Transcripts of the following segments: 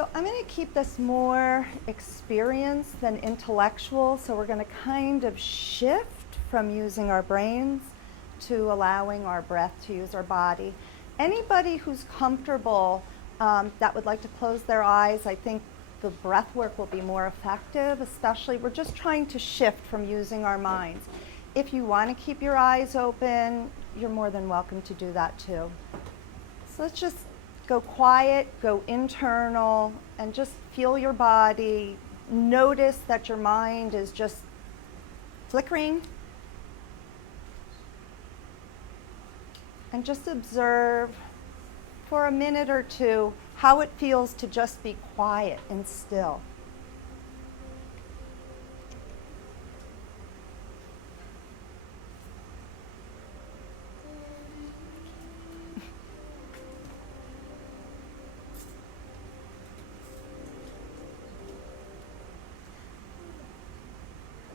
So I'm going to keep this more experience than intellectual. So we're going to kind of shift from using our brains to allowing our breath to use our body. Anybody who's comfortable that would like to close their eyes, I think the breath work will be more effective, especially we're just trying to shift from using our minds. If you want to keep your eyes open, you're more than welcome to do that too. So let's just go quiet, go internal, and just feel your body. Notice that your mind is just flickering. And just observe for a minute or two how it feels to just be quiet and still.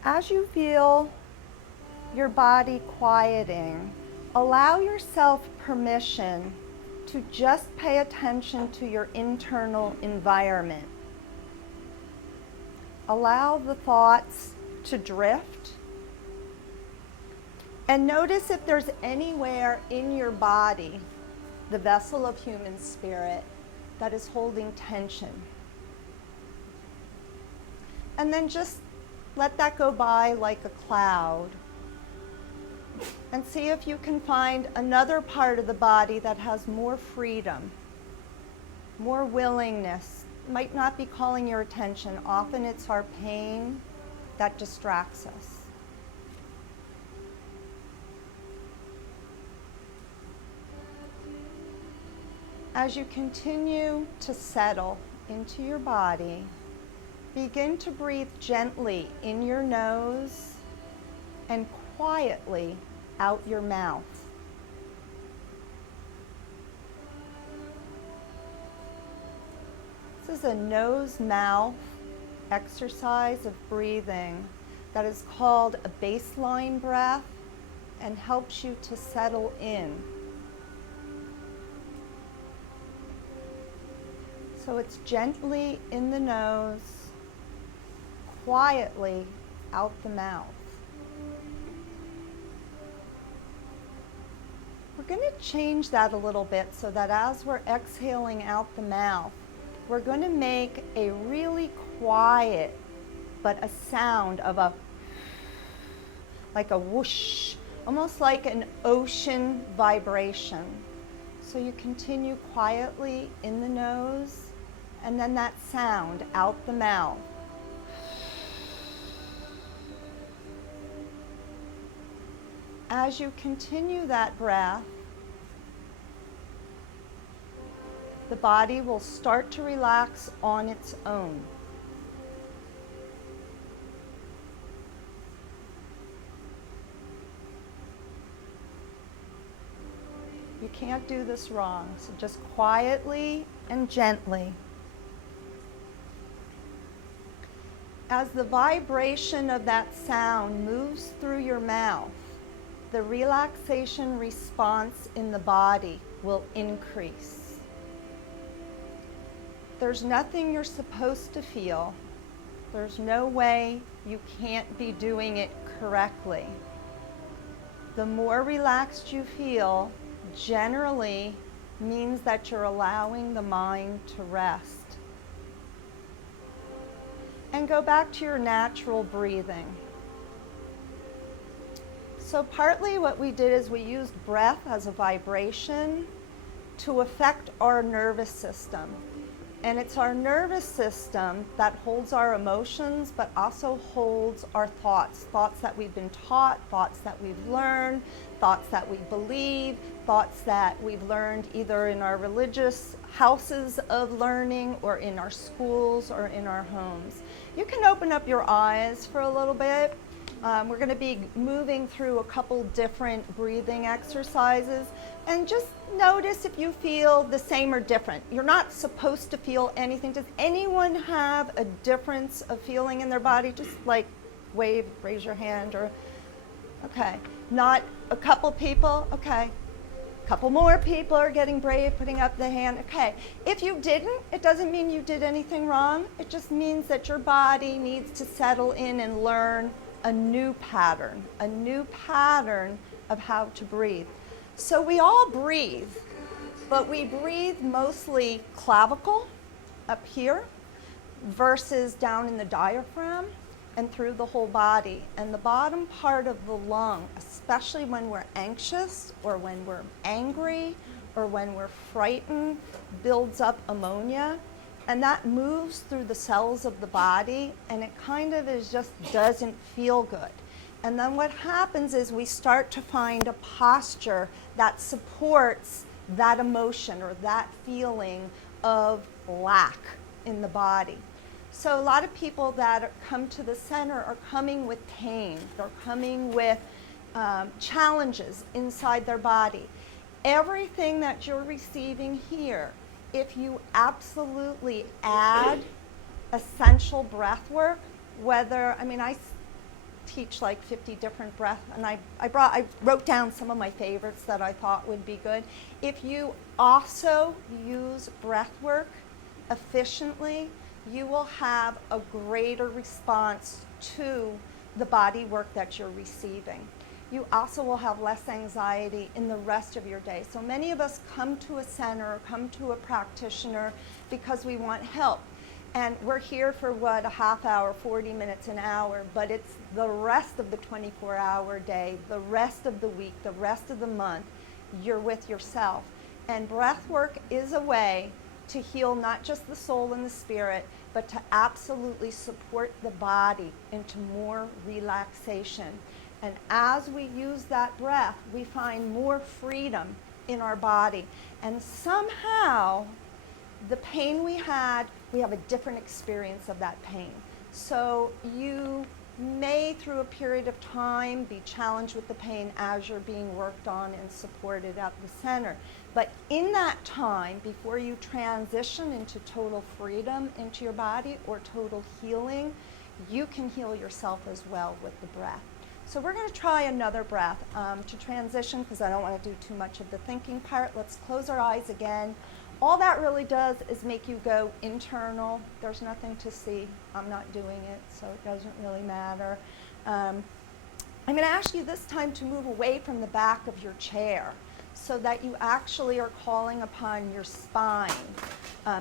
As you feel your body quieting, allow yourself permission to just pay attention to your internal environment. Allow the thoughts to drift. And notice if there's anywhere in your body, the vessel of human spirit, that is holding tension. And then just let that go by like a cloud. And see if you can find another part of the body that has more freedom, more willingness. Might not be calling your attention. Often it's our pain that distracts us. As you continue to settle into your body, begin to breathe gently in your nose and quietly out your mouth. This is a nose-mouth exercise of breathing that is called a baseline breath and helps you to settle in. So it's gently in the nose, quietly out the mouth. We're going to change that a little bit so that as we're exhaling out the mouth, we're going to make a really quiet, but a sound of like a whoosh, almost like an ocean vibration. So you continue quietly in the nose, and then that sound out the mouth. As you continue that breath, the body will start to relax on its own. You can't do this wrong, so just quietly and gently. As the vibration of that sound moves through your mouth, the relaxation response in the body will increase. There's nothing you're supposed to feel. There's no way you can't be doing it correctly. The more relaxed you feel generally means that you're allowing the mind to rest. And go back to your natural breathing. So partly what we did is we used breath as a vibration to affect our nervous system. And it's our nervous system that holds our emotions, but also holds our thoughts. Thoughts that we've been taught, thoughts that we've learned, thoughts that we believe, thoughts that we've learned either in our religious houses of learning or in our schools or in our homes. You can open up your eyes for a little bit. We're going to be moving through a couple different breathing exercises, and just notice if you feel the same or different. You're not supposed to feel anything. Does anyone have a difference of feeling in their body? Just like wave, raise your hand, or okay. Not a couple people? Okay. A couple more people are getting brave, putting up the hand. Okay, if you didn't, it doesn't mean you did anything wrong. It just means that your body needs to settle in and learn a new pattern of how to breathe. So we all breathe, but we breathe mostly clavicle up here versus down in the diaphragm and through the whole body. And the bottom part of the lung, especially when we're anxious or when we're angry or when we're frightened, builds up ammonia, and that moves through the cells of the body, and it kind of just doesn't feel good. And then what happens is we start to find a posture that supports that emotion or that feeling of lack in the body. So a lot of people that come to the center are coming with pain. They're coming with challenges inside their body. Everything that you're receiving here, if you absolutely add essential breath work, I teach like 50 different breath, and I wrote down some of my favorites that I thought would be good. If you also use breath work efficiently, you will have a greater response to the body work that you're receiving. You also will have less anxiety in the rest of your day. So many of us come to a center or come to a practitioner because we want help. And we're here for a half hour, 40 minutes, an hour, but it's the rest of the 24-hour day, the rest of the week, the rest of the month, you're with yourself. And breath work is a way to heal not just the soul and the spirit, but to absolutely support the body into more relaxation. And as we use that breath, we find more freedom in our body. And somehow, the pain we have a different experience of that pain. So you may, through a period of time, be challenged with the pain as you're being worked on and supported at the center. But in that time, before you transition into total freedom into your body or total healing, you can heal yourself as well with the breath. So we're going to try another breath to transition, because I don't want to do too much of the thinking part. Let's close our eyes again. All that really does is make you go internal. There's nothing to see. I'm not doing it, so it doesn't really matter. I'm going to ask you this time to move away from the back of your chair so that you actually are calling upon your spine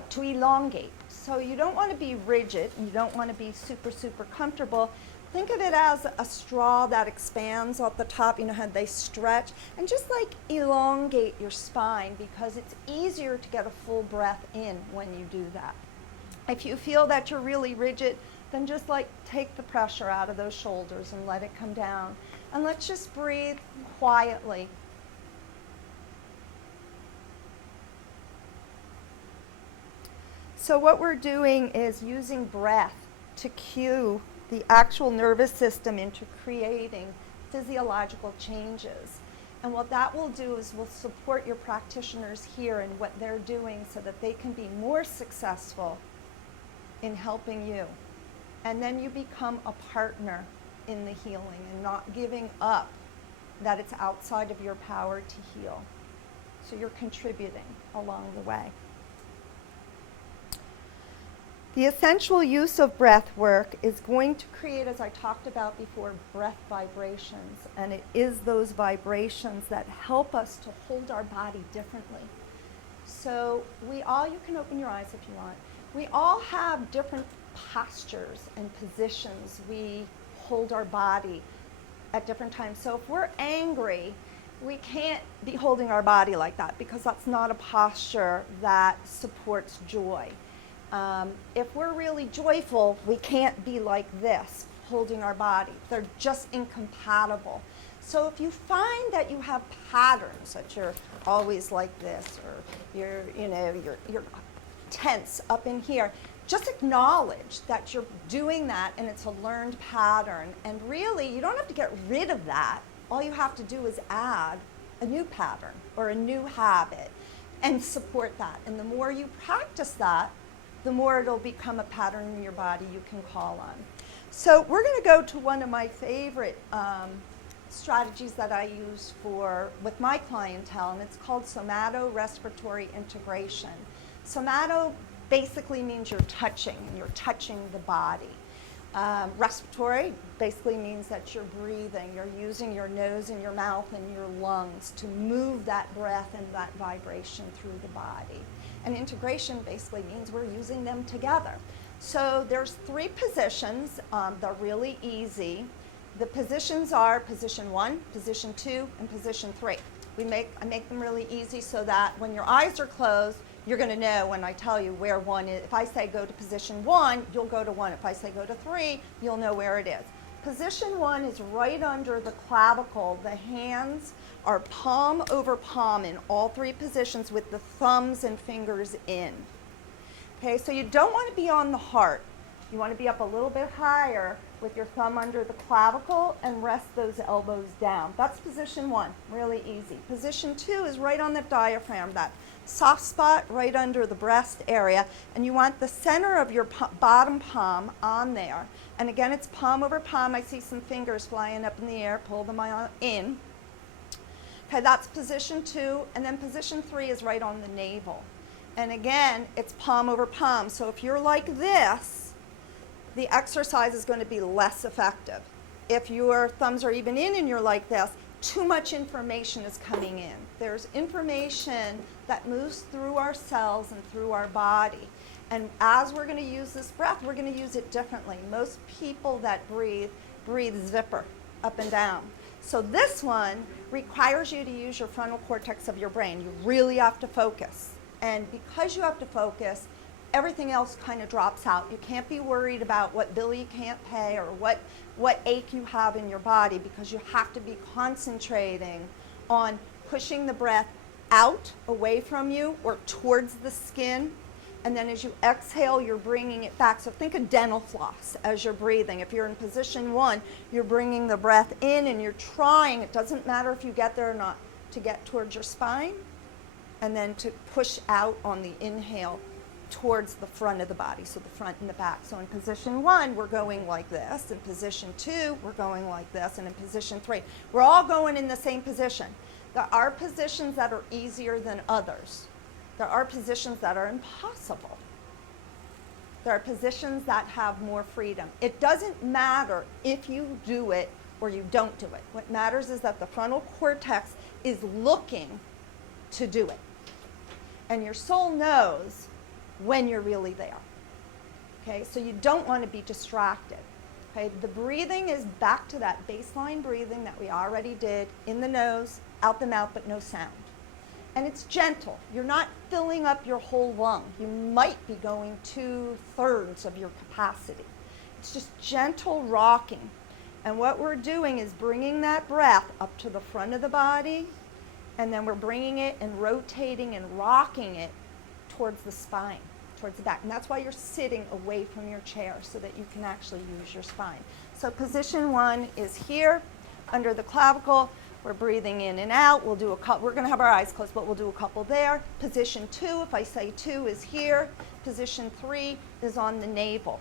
to elongate. So you don't want to be rigid. You don't want to be super, super comfortable. Think of it as a straw that expands at the top, you know how they stretch, and just like elongate your spine, because it's easier to get a full breath in when you do that. If you feel that you're really rigid, then just like take the pressure out of those shoulders and let it come down. And let's just breathe quietly. So what we're doing is using breath to cue the actual nervous system into creating physiological changes. And what that will do is will support your practitioners here in what they're doing so that they can be more successful in helping you. And then you become a partner in the healing and not giving up that it's outside of your power to heal. So you're contributing along the way. The essential use of breath work is going to create, as I talked about before, breath vibrations. And it is those vibrations that help us to hold our body differently. So you can open your eyes if you want. We all have different postures and positions. We hold our body at different times. So if we're angry, we can't be holding our body like that, because that's not a posture that supports joy. If we're really joyful, we can't be like this, holding our body. They're just incompatible. So if you find that you have patterns, that you're always like this, or you're tense up in here, just acknowledge that you're doing that and it's a learned pattern. And really, you don't have to get rid of that. All you have to do is add a new pattern or a new habit and support that. And the more you practice that, the more it'll become a pattern in your body you can call on. So we're going to go to one of my favorite strategies that I use with my clientele, and it's called somato-respiratory integration. Somato basically means you're touching the body. Respiratory basically means that you're breathing. You're using your nose and your mouth and your lungs to move that breath and that vibration through the body. And integration basically means we're using them together. So there's 3 positions. They're really easy. The positions are position 1, position 2, and position 3. I make them really easy so that when your eyes are closed, you're going to know when I tell you where 1 is. If I say go to position 1, you'll go to 1. If I say go to 3, you'll know where it is. Position 1 is right under the clavicle. The hands are palm over palm in all 3 positions with the thumbs and fingers in. Okay, so you don't want to be on the heart. You want to be up a little bit higher with your thumb under the clavicle and rest those elbows down. That's position 1, really easy. Position 2 is right on the diaphragm, that soft spot right under the breast area, and you want the center of your bottom palm on there. And again, it's palm over palm. I see some fingers flying up in the air. Pull them in. Okay, that's position 2, and then position 3 is right on the navel. And again, it's palm over palm. So if you're like this, the exercise is going to be less effective. If your thumbs are even in and you're like this, too much information is coming in. There's information that moves through our cells and through our body. And as we're going to use this breath, we're going to use it differently. Most people that breathe zipper, up and down. So this one requires you to use your frontal cortex of your brain. You really have to focus. And because you have to focus, everything else kind of drops out. You can't be worried about what bill you can't pay or what ache you have in your body, because you have to be concentrating on pushing the breath out, away from you, or towards the skin. And then as you exhale, you're bringing it back. So think of dental floss as you're breathing. If you're in position 1, you're bringing the breath in and you're trying, it doesn't matter if you get there or not, to get towards your spine, and then to push out on the inhale towards the front of the body, so the front and the back. So in position 1, we're going like this. In position 2, we're going like this. And in position 3, we're all going in the same position. There are positions that are easier than others. There are positions that are impossible. There are positions that have more freedom. It doesn't matter if you do it or you don't do it. What matters is that the frontal cortex is looking to do it. And your soul knows when you're really there. Okay, so you don't want to be distracted. Okay, the breathing is back to that baseline breathing that we already did, in the nose, out the mouth, but no sound. And it's gentle. You're not filling up your whole lung. You might be going 2/3 of your capacity. It's just gentle rocking. And what we're doing is bringing that breath up to the front of the body, and then we're bringing it and rotating and rocking it towards the spine, towards the back. And that's why you're sitting away from your chair, so that you can actually use your spine. So position 1 is here, under the clavicle. We're breathing in and out. We'll do a couple. We're going to have our eyes closed, but we'll do a couple there. Position 2, if I say 2, is here. Position 3 is on the navel.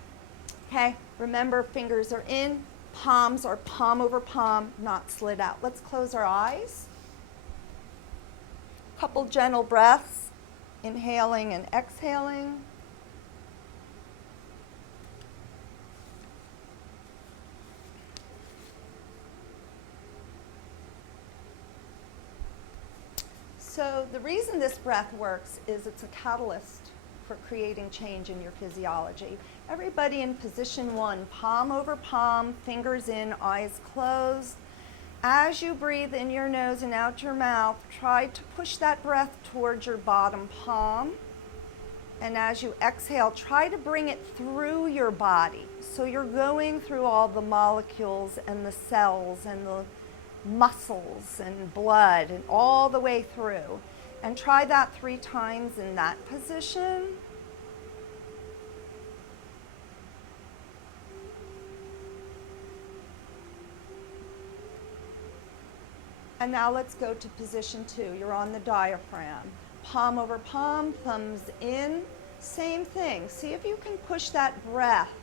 Okay, remember, fingers are in, palms are palm over palm, not slid out. Let's close our eyes. Couple gentle breaths. Inhaling and exhaling. So the reason this breath works is it's a catalyst for creating change in your physiology. Everybody in position 1, palm over palm, fingers in, eyes closed. As you breathe in your nose and out your mouth, try to push that breath towards your bottom palm. And as you exhale, try to bring it through your body. So you're going through all the molecules and the cells and the muscles and blood and all the way through. And try that 3 times in that position. And now let's go to position 2. You're on the diaphragm. Palm over palm, thumbs in. Same thing. See if you can push that breath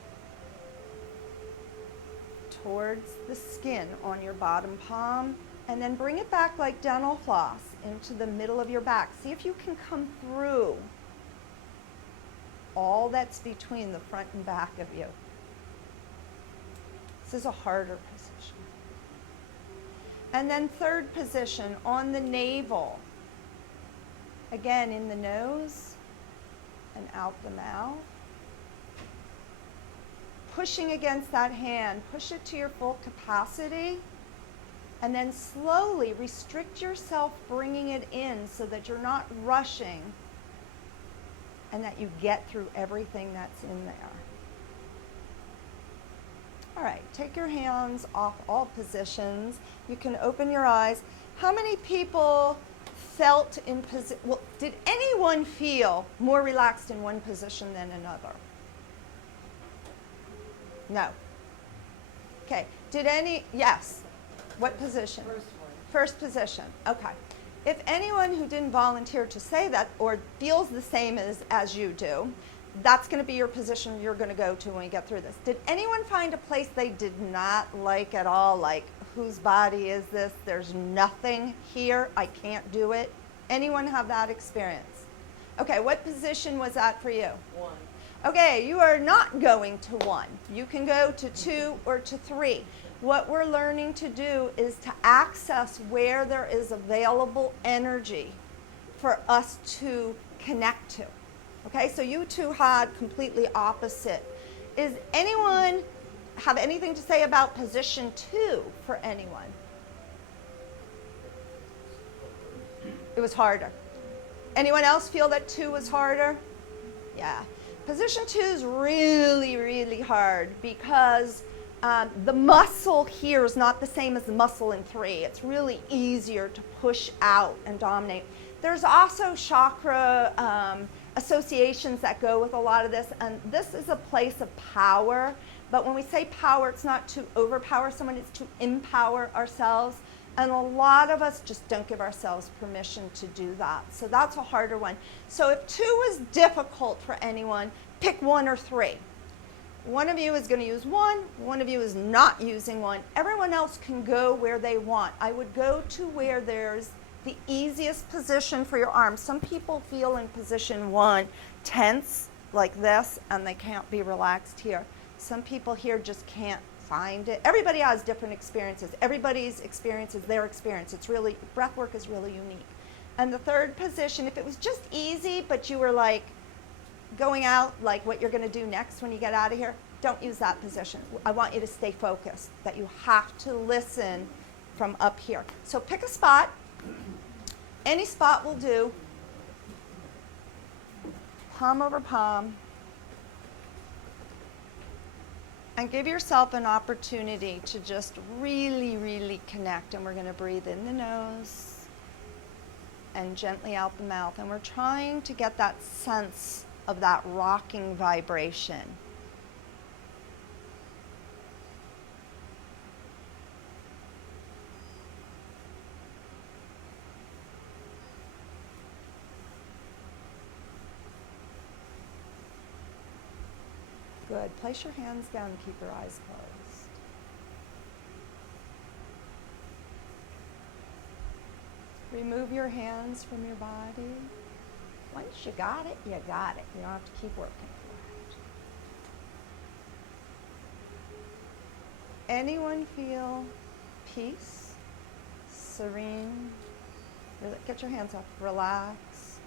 towards the skin on your bottom palm, and then bring it back like dental floss into the middle of your back. See if you can come through all that's between the front and back of you. This is a harder position. And then third position on the navel. Again, in the nose and out the mouth. Pushing against that hand, push it to your full capacity, and then slowly restrict yourself, bringing it in so that you're not rushing and that you get through everything that's in there. All right, take your hands off all positions. You can open your eyes. How many people felt in position? Well, did anyone feel more relaxed in one position than another? No. Okay. Did any? Yes. What position? First one. First position. Okay. If anyone who didn't volunteer to say that or feels the same as you do, that's going to be your position you're going to go to when we get through this. Did anyone find a place they did not like at all? Like, whose body is this? There's nothing here. I can't do it. Anyone have that experience? Okay. What position was that for you? 1. Okay, you are not going to 1. You can go to 2 or to 3. What we're learning to do is to access where there is available energy for us to connect to. Okay, so you two had completely opposite. Is anyone have anything to say about position 2 for anyone? It was harder. Anyone else feel that 2 was harder? Yeah. Position 2 is really, really hard because the muscle here is not the same as the muscle in 3. It's really easier to push out and dominate. There's also chakra associations that go with a lot of this, and this is a place of power. But when we say power, it's not to overpower someone, it's to empower ourselves. And a lot of us just don't give ourselves permission to do that. So that's a harder one. So if 2 is difficult for anyone, pick 1 or 3. One of you is going to use 1 of you is not using 1. Everyone else can go where they want. I would go to where there's the easiest position for your arms. Some people feel in position 1 tense like this, and they can't be relaxed here. Some people here just can't find it. Everybody has different experiences. Everybody's experience is their experience. It's really, breath work is really unique. And the third position, if it was just easy, but you were like going out, like what you're going to do next when you get out of here, don't use that position. I want you to stay focused, that you have to listen from up here. So pick a spot. Any spot will do. Palm over palm. And give yourself an opportunity to just really, really connect. And we're going to breathe in the nose and gently out the mouth. And we're trying to get that sense of that rocking vibration. Good. Place your hands down and keep your eyes closed. Remove your hands from your body. Once you got it, you got it. You don't have to keep working for it. Anyone feel peace, serene? Get your hands up. Relaxed.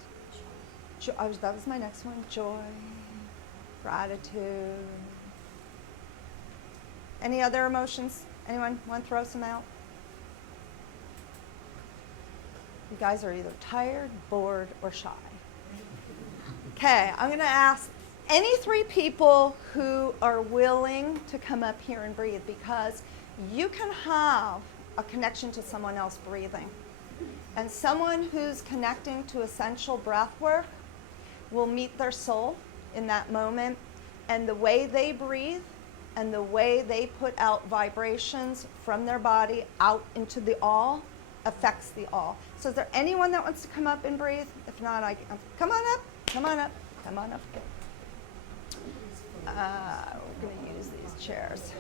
That was my next one. Joy. Gratitude. Any other emotions? Anyone want to throw some out? You guys are either tired, bored, or shy. Okay, I'm going to ask any 3 people who are willing to come up here and breathe, because you can have a connection to someone else breathing. And someone who's connecting to essential breath work will meet their soul in that moment, and the way they breathe and the way they put out vibrations from their body out into the all affects the all. So is there anyone that wants to come up and breathe? If not, come on up, come on up, come on up. We're going to use these chairs.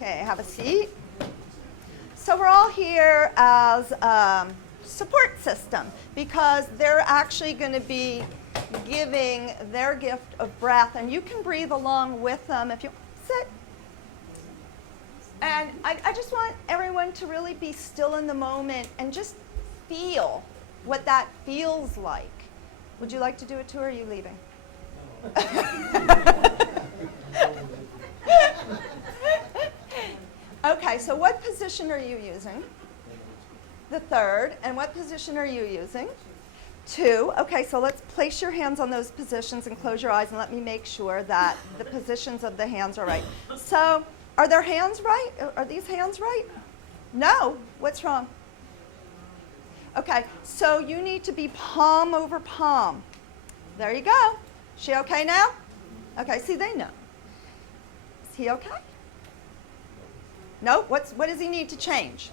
Okay, have a seat. So we're all here as a support system because they're actually going to be giving their gift of breath, and you can breathe along with them if you sit. And I just want everyone to really be still in the moment and just feel what that feels like. Would you like to do it too, or are you leaving? Okay, so what position are you using? The third. And what position are you using? 2. Okay, so let's place your hands on those positions and close your eyes and let me make sure that the positions of the hands are right. So, are their hands right? Are these hands right? No. What's wrong? Okay, so you need to be palm over palm. There you go. She okay now? Okay, see, they know. Is he okay? No? What does he need to change?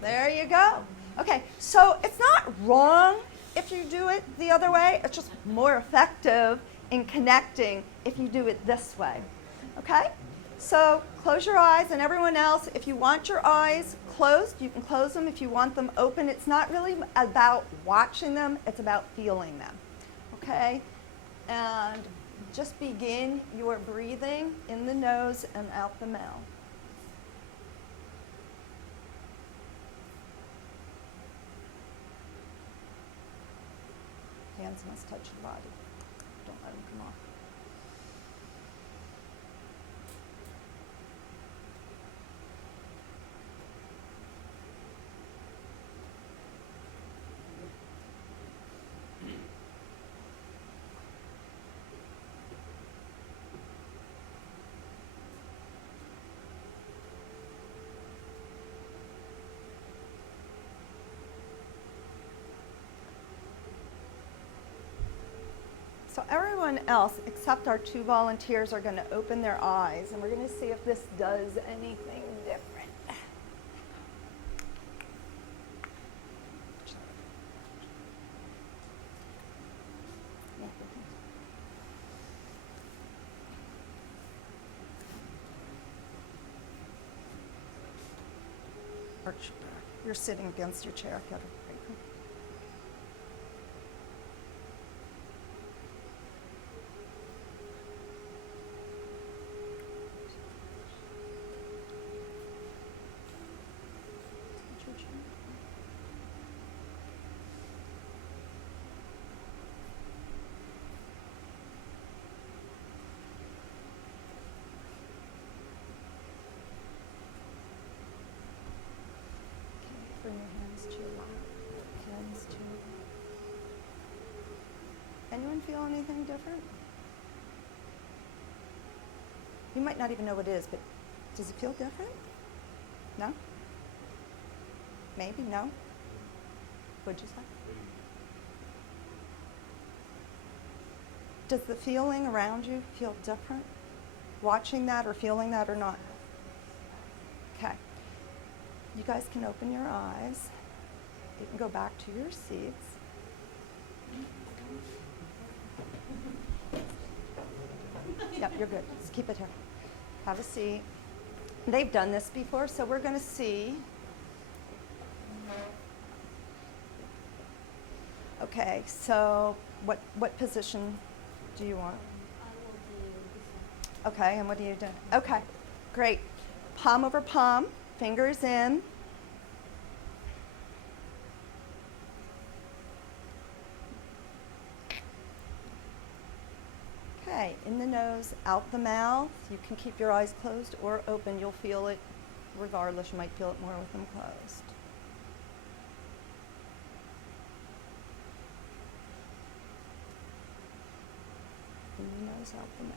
There you go. Okay, so it's not wrong if you do it the other way. It's just more effective in connecting if you do it this way. Okay? So close your eyes, and everyone else, if you want your eyes closed, you can close them. If you want them open, it's not really about watching them, it's about feeling them. Okay? And just begin your breathing in the nose and out the mouth. Hands must touch the body. Don't let them come off. So everyone else, except our 2 volunteers, are going to open their eyes, and we're going to see if this does anything different. Arch your back. You're sitting against your chair. Get it. Bring your hands to your lap. Hands to. Anyone feel anything different? You might not even know what it is, but does it feel different? No? Maybe? No? What'd you say? Does the feeling around you feel different? Watching that or feeling that or not? Okay. You guys can open your eyes. You can go back to your seats. Yep, you're good. Just keep it here. Have a seat. They've done this before, so we're going to see. Okay, so what position do you want? Okay, and what do you do? Okay, great. Palm over palm, fingers in. Okay, in the nose, out the mouth. You can keep your eyes closed or open. You'll feel it regardless. You might feel it more with them closed. In the nose, out the mouth.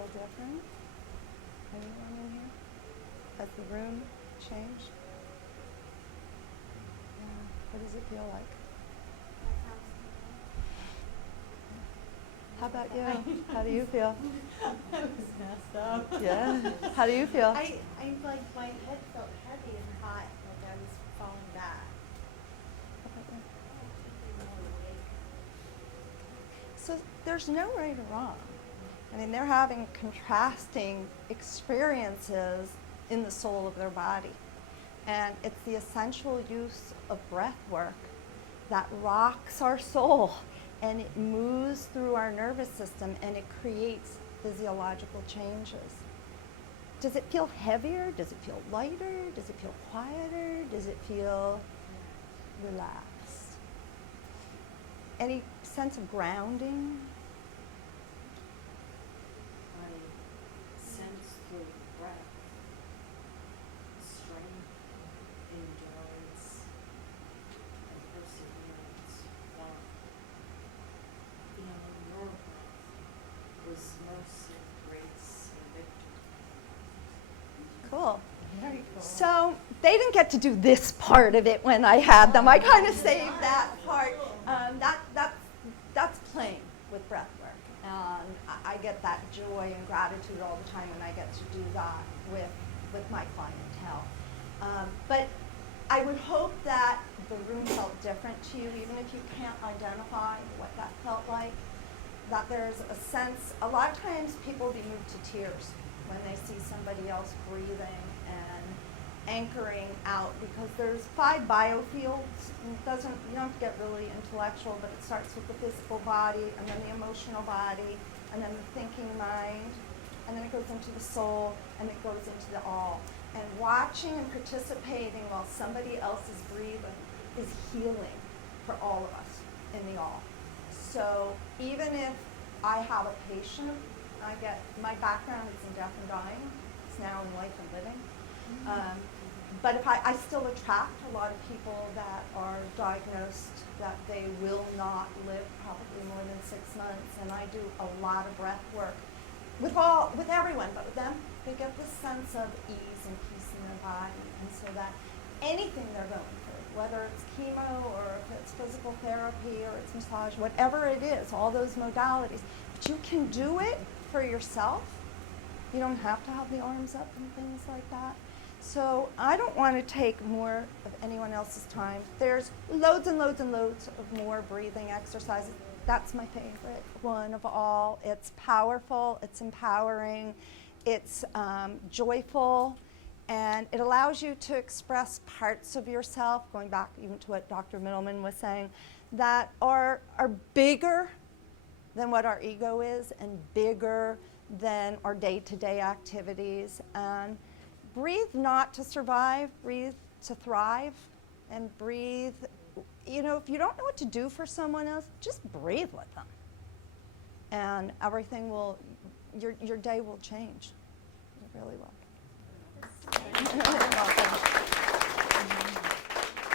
feel different? Anyone in here? Has the room changed? Yeah. What does it feel like? How about you? How do you feel? I was messed up. Yeah. How do you feel? I like my head felt heavy and hot, like I was falling back. So there's no right or wrong. I mean, they're having contrasting experiences in the soul of their body. And it's the essential use of breath work that rocks our soul, and it moves through our nervous system, and it creates physiological changes. Does it feel heavier? Does it feel lighter? Does it feel quieter? Does it feel relaxed? Any sense of grounding? I sense through breath, strength, endurance, and perseverance. Warmth. Feeling your breath was mercy, grace, and victory. Cool. Very cool. So they didn't get to do this part of it when I had them. I kind of saved that part. That's playing with breath work. And I get that joy and gratitude all the time when I get to do that with my clientele. But I would hope that the room felt different to you, even if you can't identify what that felt like, that there's a sense, a lot of times people will be moved to tears when they see somebody else breathing and anchoring out, because there's 5 biofields. And you don't have to get really intellectual, but it starts with the physical body, and then the emotional body, and then the thinking mind, and then it goes into the soul, and it goes into the all. And watching and participating while somebody else is breathing is healing for all of us in the all. So even if I have a patient, my background is in death and dying. It's now in life and living. But if I still attract a lot of people that are diagnosed that they will not live probably more than 6 months, and I do a lot of breath work with everyone, but with them, they get this sense of ease and peace in their body, and so that anything they're going through, whether it's chemo or if it's physical therapy or it's massage, whatever it is, all those modalities, but you can do it for yourself. You don't have to have the arms up and things like that. So I don't want to take more of anyone else's time. There's loads and loads and loads of more breathing exercises. That's my favorite one of all. It's powerful, it's empowering, it's joyful, and it allows you to express parts of yourself, going back even to what Dr. Middleman was saying, that are bigger than what our ego is and bigger than our day-to-day activities. And breathe not to survive, breathe to thrive, and breathe. You know, if you don't know what to do for someone else, just breathe with them. And everything your day will change. It really will. You're welcome.